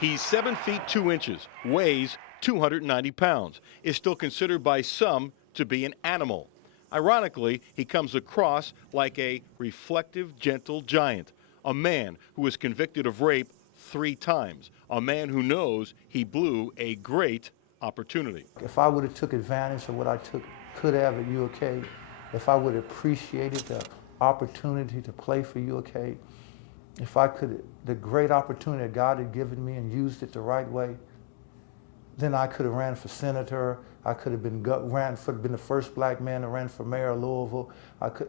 He's 7 feet 2 inches, weighs 290 pounds, is still considered by some to be an animal. Ironically, he comes across like a reflective, gentle giant, a man who was convicted of rape 3 times, a man who knows he blew a great opportunity. If I would have took advantage of what I could have at UK, if I would have appreciated the opportunity to play for UK, if I could, the great opportunity that God had given me and used it the right way, then I could have ran for senator. I could have been the first black man to run for mayor of Louisville.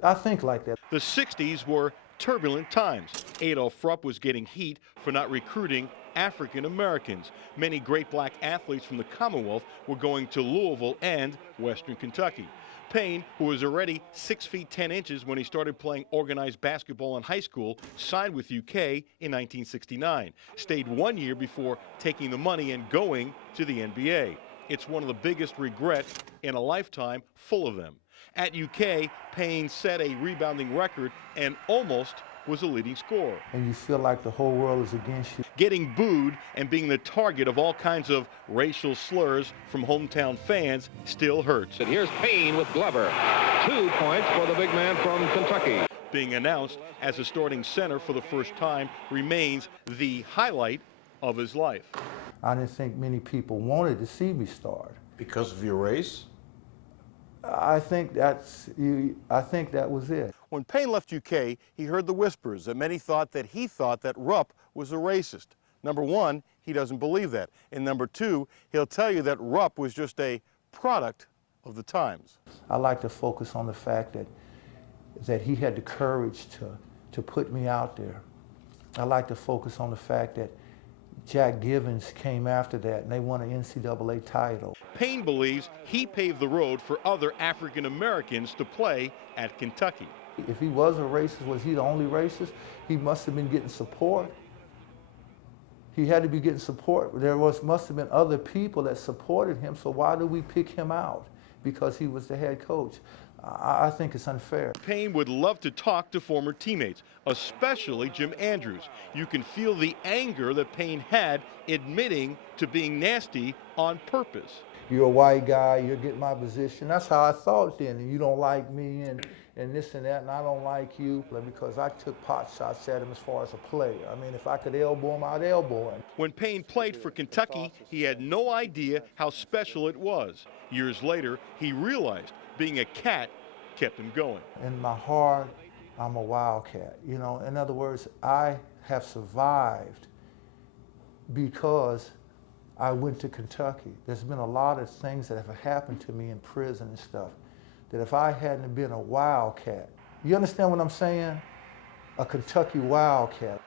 I think like that. The 60s were turbulent times. Adolph Rupp was getting heat for not recruiting African Americans. Many great black athletes from the Commonwealth were going to Louisville and Western Kentucky. Payne, who was already 6 feet 10 inches when he started playing organized basketball in high school, signed with UK in 1969. Stayed 1 year before taking the money and going to the NBA. It's one of the biggest regrets in a lifetime full of them. At UK, Payne set a rebounding record and almost was a leading scorer. And you feel like the whole world is against you. Getting booed and being the target of all kinds of racial slurs from hometown fans still hurts. And here's Payne with Glover. 2 points for the big man from Kentucky. Being announced as a starting center for the first time remains the highlight of his life. I didn't think many people wanted to see me start. Because of your race? I think that was it. When Payne left UK, he heard the whispers that many thought that Rupp was a racist. Number one, he doesn't believe that. And number two, he'll tell you that Rupp was just a product of the times. I like to focus on the fact that he had the courage to put me out there. I like to focus on the fact that Jack Givens came after that, and they won an NCAA title. Payne believes he paved the road for other African Americans to play at Kentucky. If he was a racist, was he the only racist? He must have been getting support. He had to be getting support. Must have been other people that supported him, so why do we pick him out? Because he was the head coach. I think it's unfair. Payne would love to talk to former teammates, especially Jim Andrews. You can feel the anger that Payne had admitting to being nasty on purpose. You're a white guy, you're getting my position. That's how I thought then, and you don't like me and this and that, and I don't like you, because I took pot shots at him as far as a player. I mean, if I could elbow him, I'd elbow him. When Payne played for Kentucky, he had no idea how special it was. Years later, he realized being a cat kept him going. In my heart, I'm a wildcat. You know, in other words, I have survived because I went to Kentucky. There's been a lot of things that have happened to me in prison and stuff that if I hadn't been a wildcat, you understand what I'm saying? A Kentucky wildcat.